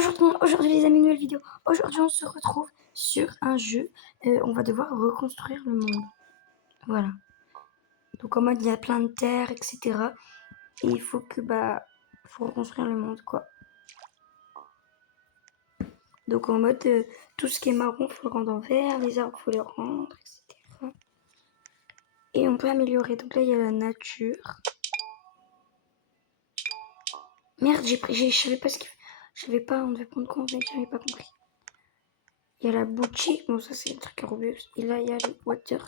Bonjour, aujourd'hui les amis, nouvelle vidéo. Aujourd'hui on se retrouve sur un jeu. On va devoir reconstruire le monde. Voilà. Donc en mode il y a plein de terres, etc. Et il faut faut reconstruire le monde quoi. Donc en mode tout ce qui est marron faut le rendre en vert, les arbres faut les rendre, etc. Et on peut améliorer. Donc là il y a la nature. Merde, je savais pas ce qu'il je savais pas, on devait prendre quoi en fait, j'avais pas compris. Il y a la boutique, bon ça c'est le truc à Robux. Et là il y a les water.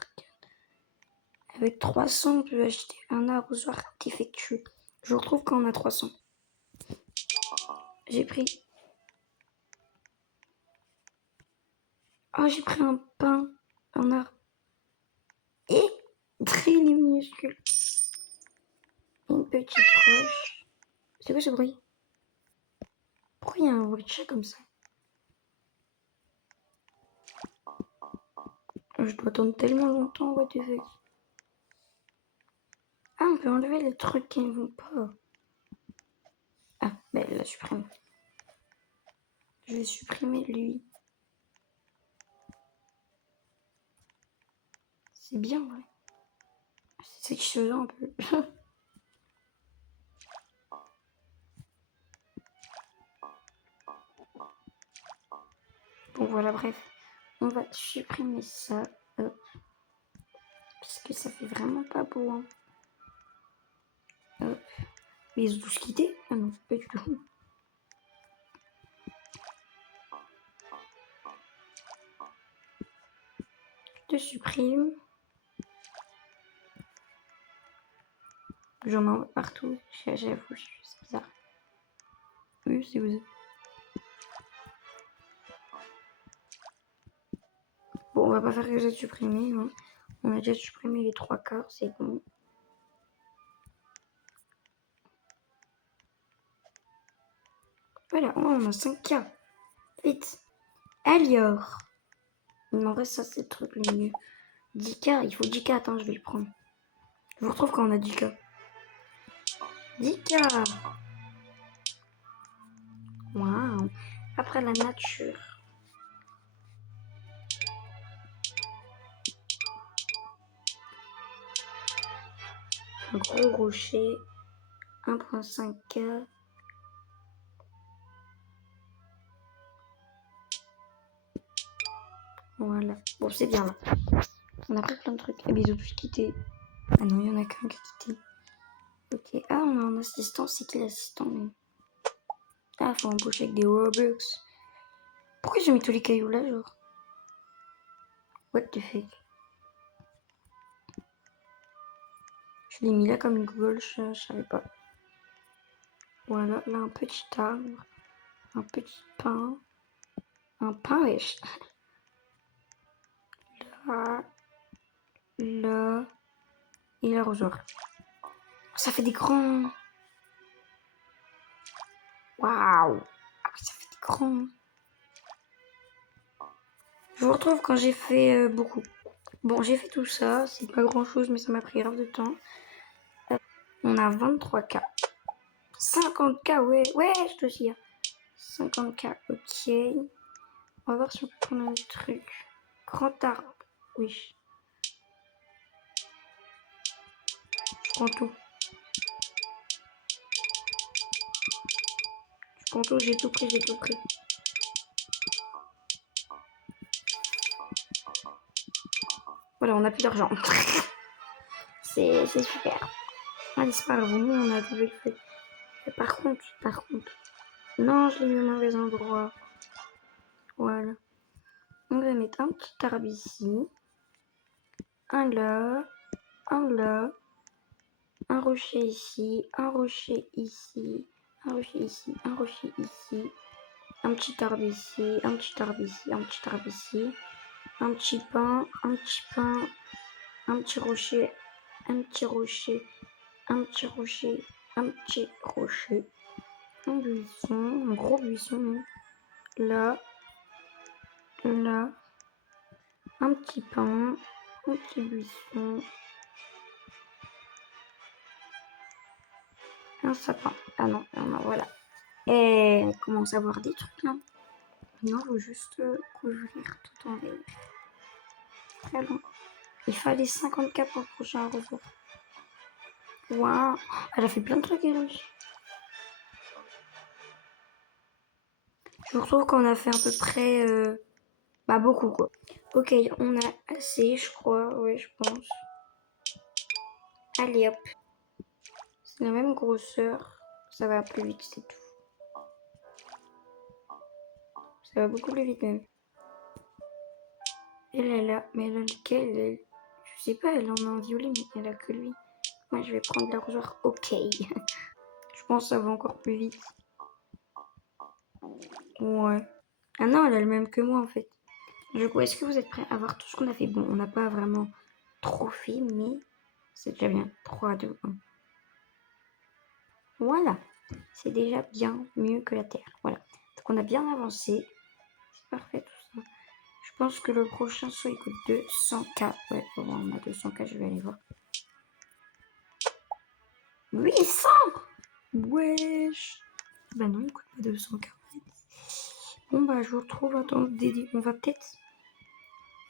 Avec 300, on peut acheter un arrosoir défectueux. Je le retrouve quand on a 300. J'ai pris... Oh, j'ai pris un pain, un arbre. Et très minuscule. Une petite roche. C'est quoi ce bruit? Pourquoi il y a un bruit de chat comme ça? Je dois attendre tellement longtemps, what the fuck. Ah, on peut enlever les trucs qui ne vont pas. Ah, ben elle la supprime. Je vais supprimer lui. C'est bien, ouais. C'est satisfaisant un peu. Bon, voilà, bref. On va supprimer ça. Hop. Parce que ça fait vraiment pas beau, hein. Hop. Mais ils ont tous quitté? Ah non, pas du tout. Je te supprime. J'en envoie partout. J'avoue, c'est bizarre. Oui, c'est vous. Bon, on va pas faire que ça supprimer. Hein. On a déjà supprimé les 3/4, c'est bon. Voilà, on a 5K. Vite. Alior. Il m'en reste ça, c'est le truc le mieux. 10K, il faut 10K. Attends, je vais le prendre. Je vous retrouve quand on a 10K. 10K. Waouh. Après la nature. Un gros rocher. 1.5K. Voilà. Bon, c'est bien là. On a pris plein de trucs. Et ils ont tous quitté. Ah non, il y en a qu'un qui a quitté. Ok. Ah, on a un assistant. C'est qui l'assistant même? Ah, faut embaucher avec des Robux. Pourquoi j'ai mis tous les cailloux là, genre? What the fuck? Je l'ai mis là comme une Google, je savais pas. Voilà, là un petit arbre. Un petit pain. Un pain, wesh. Là. Là. Et l'arrosoir. Ça fait des grands. Waouh! Ah, ça fait des grands. Je vous retrouve quand j'ai fait beaucoup. Bon, j'ai fait tout ça. C'est pas grand chose, mais ça m'a pris grave de temps. On a 23K. 50K, ouais. Ouais, je te dis. 50K, ok. On va voir si on peut prendre un truc. Grand arbre. Oui. Je prends tout. Je prends tout, j'ai tout pris, j'ai tout pris. Voilà, on a plus d'argent. c'est super. Allez, c'est pas grave, nous on a trouvé le fait. Par contre, non, je l'ai mis au mauvais endroit. Voilà. On va mettre un petit arbre ici. Un là. Un là. Un rocher ici. Un rocher ici. Un rocher ici. Un rocher ici. Un petit arbre ici. Un petit arbre ici. Un petit arbre ici. Un petit pain. Un petit pain. Un petit rocher. Un petit rocher. Un petit rocher. Un petit rocher. Un buisson. Un gros buisson. Là. Là. Un petit pain. Un petit buisson. Un sapin. Ah non, non, voilà. Et on commence à voir des trucs là. Non, je veux juste couvrir tout en vert. Très long. Il fallait 50K pour le prochain retour. Waouh, elle a fait plein de trucs, elle aussi. Je retrouve qu'on a fait à peu près... bah beaucoup quoi. Ok, on a assez, je crois. Ouais, je pense. Allez hop. C'est la même grosseur. Ça va plus vite, c'est tout. Ça va beaucoup plus vite même. Elle est là. Mais elle a lequel elle... Je sais pas, elle en a un violet, mais elle a que lui. Moi, je vais prendre l'arrosoir. Ok. Je pense que ça va encore plus vite. Ouais. Ah non, elle a le même que moi en fait. Du coup, est-ce que vous êtes prêts à voir tout ce qu'on a fait? Bon, on n'a pas vraiment trop fait, mais c'est déjà bien. 3, 2, 1. Voilà. C'est déjà bien mieux que la Terre. Voilà. Donc on a bien avancé. C'est parfait tout ça. Je pense que le prochain saut il coûte 200K. Ouais, bon, on a 200K, je vais aller voir. 800. Wesh. Bah non, il coûte pas 200K. Bon bah je vous retrouve. Attends, on va peut-être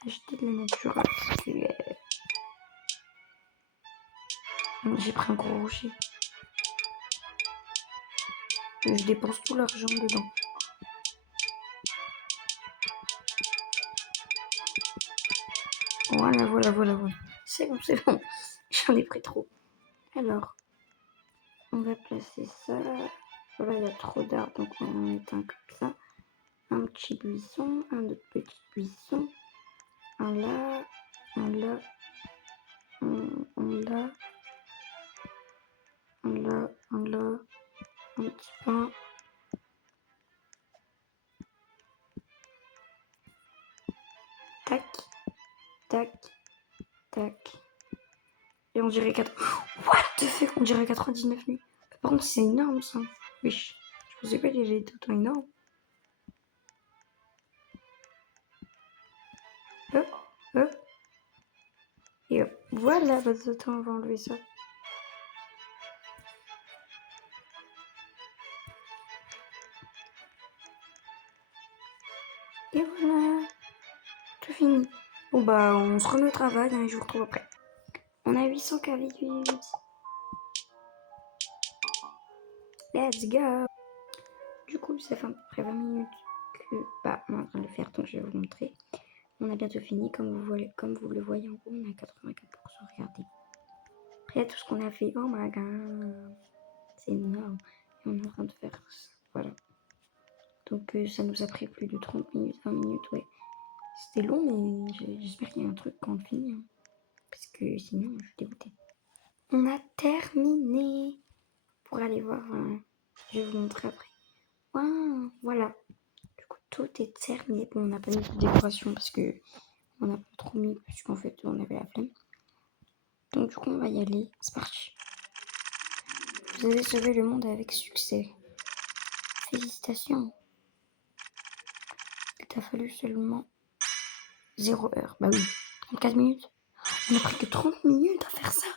acheter de la nature parce que j'ai pris un gros rocher. Je dépense tout l'argent dedans. Voilà, voilà, voilà, voilà. C'est bon, c'est bon. J'en ai pris trop. Alors, on va placer ça. Voilà, il y a trop d'arbres, donc on va en mettre un comme ça. Un petit buisson, un autre petit buisson. Un là, un là, un là, un là, un là, un petit pain. Tac, tac, tac. Et on dirait 4... What the fuck, on dirait 99 000. Par contre, c'est énorme ça. Wesh, je pensais pas qu'il était autant énorme. Hop, hop. Et hop. Voilà, bah attends, on va enlever ça. Et voilà, tout fini. Bon bah, on se remet au travail, hein, et je vous retrouve après. On a 800 carrés, vite. Let's go. Du coup, ça fait à peu près 20 minutes que bah, on est en train de le faire, donc je vais vous montrer. On a bientôt fini, comme vous le voyez en haut, on a 84%, regardez. Après, tout ce qu'on a fait, oh my god, c'est énorme. Et on est en train de faire ça, voilà. Donc ça nous a pris plus de 30 minutes, 20 minutes, ouais. C'était long, mais j'espère qu'il y a un truc quand on finit. Hein. Parce que sinon, je suis dégoûtée. On a terminé. Pour aller voir, je vais vous montrer après. Wow, voilà. Du coup, tout est terminé. Bon, on n'a pas mis de décoration parce que on n'a pas trop mis, parce qu'en fait, on avait la flemme. Donc, du coup, on va y aller. C'est parti. Vous avez sauvé le monde avec succès. Félicitations. Il t'a fallu seulement 0 heure. Bah oui, 34 minutes. On a pris que 30 minutes à faire ça.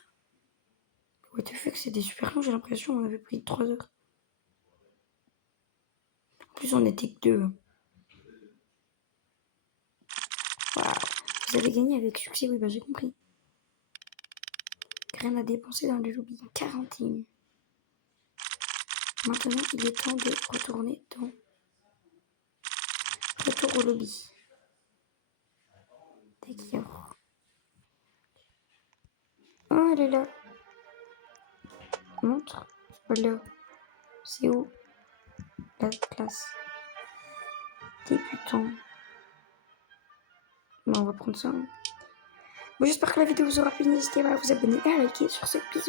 What the fuck, c'était super long, j'ai l'impression on avait pris 3 heures. En plus, on était que 2. Waouh. Vous avez gagné avec succès, oui, bah j'ai compris. Rien à dépenser dans le lobby. 41. Maintenant, il est temps de retourner dans... Retour au lobby. D'accord. Oh, elle est là. Montre. Voilà. C'est où la classe débutant. Bon, on va prendre ça. Bon, j'espère que la vidéo vous aura plu. N'hésitez pas à vous abonner et à liker sur cette vidéo.